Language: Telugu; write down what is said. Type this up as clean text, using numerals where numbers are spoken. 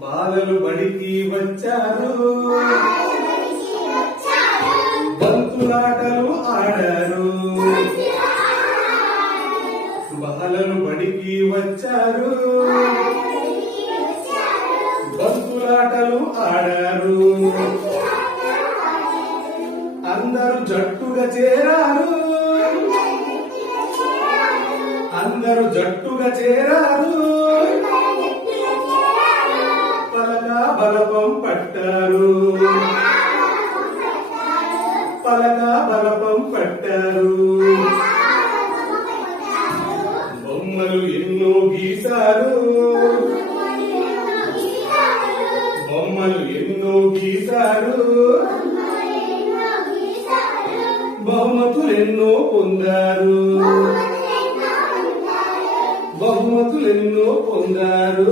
బాలలు బడికి వచ్చారు, బంతులాటలు ఆడారు. బాలలు బడికి వచ్చారు, బంతులాటలు ఆడారు. అందరూ జట్టుగా చేరారు, అందరూ జట్టుగా చేరారు. పలక బలపం పట్టారు, పలక బలపం పట్టారు. బొమ్మలు ఎన్నో గీశారు, బొమ్మలు ఎన్నో గీశారు. బహుమతులెన్నో పొందారు, బహుమతులెన్నో పొందారు.